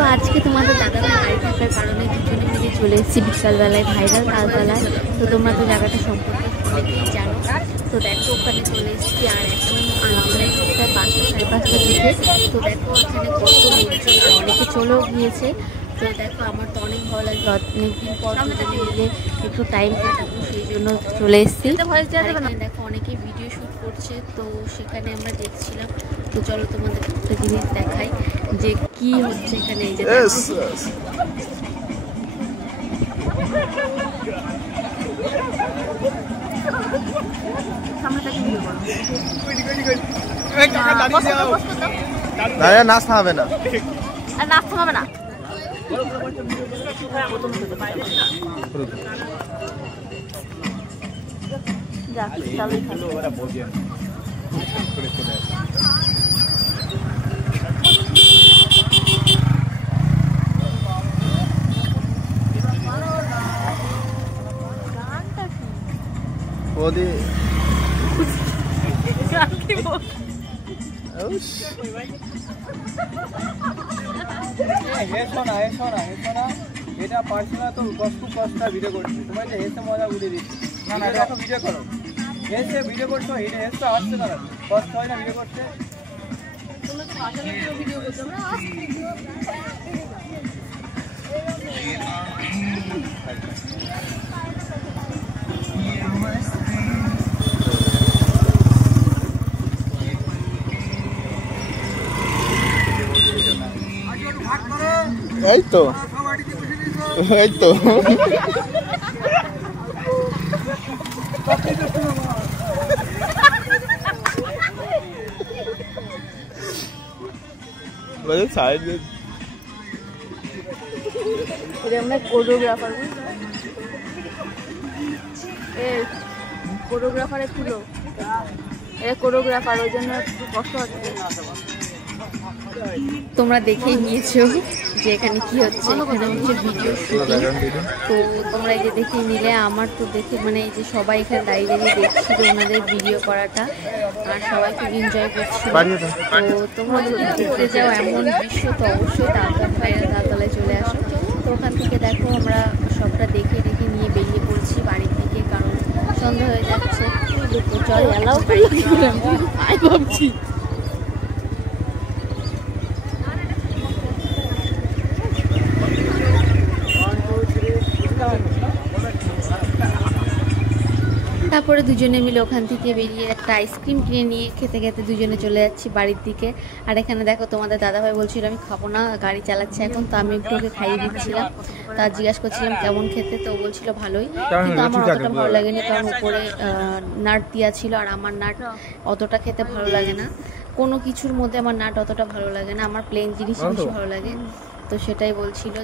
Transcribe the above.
তো আজকে তোমাদের দাদাভাই বাড়ি থাকার কারণে দুজনে মিলে চলে এসেছি বিকালবেলায় ভাইরাল তালতলায়। তো তোমরা তো জায়গাটা সম্পর্কে অনেকেই জানো। তো দেখো ওখানে চলে এসেছি, আর এখন আমরা প্রায় 5টা সাড়ে 5টার দিকে। তো দেখো ওখানে কত লোকজন, আর অনেকে চলেও গিয়েছে। তো দেখো আমার তো অনেক ভালো লাগে, অনেকদিন পর দুজনে মিলে একটু টাইম কাটাবো, সেই জন্য চলে এসেছি। দেখো অনেকে ভিডিও শ্যুট করছে, তো সেখানে আমরা দেখছিলাম। তো চলো তোমাদের একটা জিনিস দেখাই যে কি হচ্ছে এখানে। এই যে নাস্তা হবে না, নাস্তা হবে না। ওদি এটা পারছি না তো খুব কষ্ট ভিডিও করছি, তোমার যে হেসে মজা বুঝে দিচ্ছি। না না দেখো ভিডিও করো, হেসে ভিডিও করছো, এটা হেসে আসছে না, কষ্ট হয় না ভিডিও করতে। এই তো এই তো কোরিওগ্রাফারে ছিল, কোরিওগ্রাফার, ওই জন্য একটু কষ্ট হচ্ছে। তোমরা দেখেই নিয়েছো যে এখানে কি হচ্ছে। এখানে হচ্ছে ভিডিও শুটিং। তো তোমরা এই যে দেখেই নিলে, আমার তো দেখে মানে এই যে সবাই এখানে দাঁড়িয়ে দাঁড়িয়ে দেখছিল ওনাদের ভিডিও করাটা, আর সবাই খুব এনজয় করছিল। তো তোমরা যদি দেখতে যাও এমন দৃশ্য, তো অবশ্যই তালতলায় চলে আসো। তো ওখান থেকে দেখো আমরা সবটা দেখে নিয়ে বেরিয়ে পড়ছি বাড়ির দিকে, কারণ সন্ধ্যা হয়ে যাচ্ছে। তো চল এলাও ভাবছি। তারপরে দুজনে মিলে ওখান থেকে বেরিয়ে একটা আইসক্রিম কিনে নিয়ে খেতে খেতে দুজনে চলে যাচ্ছি বাড়ির দিকে। আর এখানে দেখো তোমাদের দাদাভাই বলছিল আমি খাবো না, গাড়ি চালাচ্ছে এখন, তো আমি একটু ওকে খাইয়ে দিচ্ছিলাম। তা জিজ্ঞাসা করছিলাম কেমন খেতে, তো বলছিল ভালোই, কিন্তু আমার অতটা ভালো লাগেনি, কারণ উপরে নাট দেওয়া ছিল, আর আমার নাট অতটা খেতে ভালো লাগে না। কোনো কিছুর মধ্যে আমার নাট অতটা ভালো লাগে না, আমার প্লেন জিনিস বেশি ভালো লাগে। তো সেটাই বলছিল।